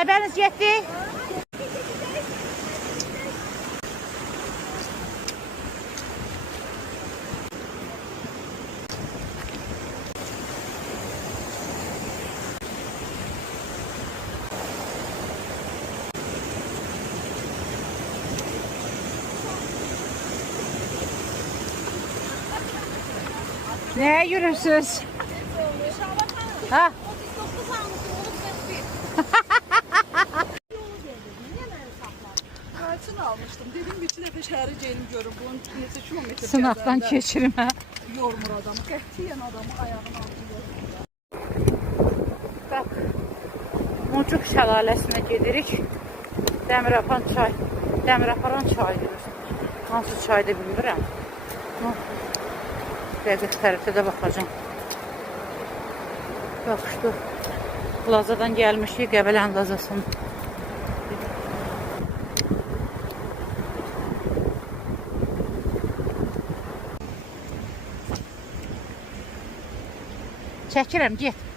Aybəniz getdi. Neye yürürsünüz? Ha? Kartını almıştım. Dedim bütün Efe şehri gelin görün. Bunun neçə kilometre Sınavdan keçirim ha. Yormur adamı. Qətiyyən adamı ayağını altında. Bak, Mucuk şəlaləsinə gedirik. Dəmirapan çay. Dəmiraparan çayı. Hansı çayda bilmirəm. Dəqiq tərəfə də baxacağım. Bak işte. Plazadan gəlmişik, Qəbələn plazasının. Çəkirəm, get.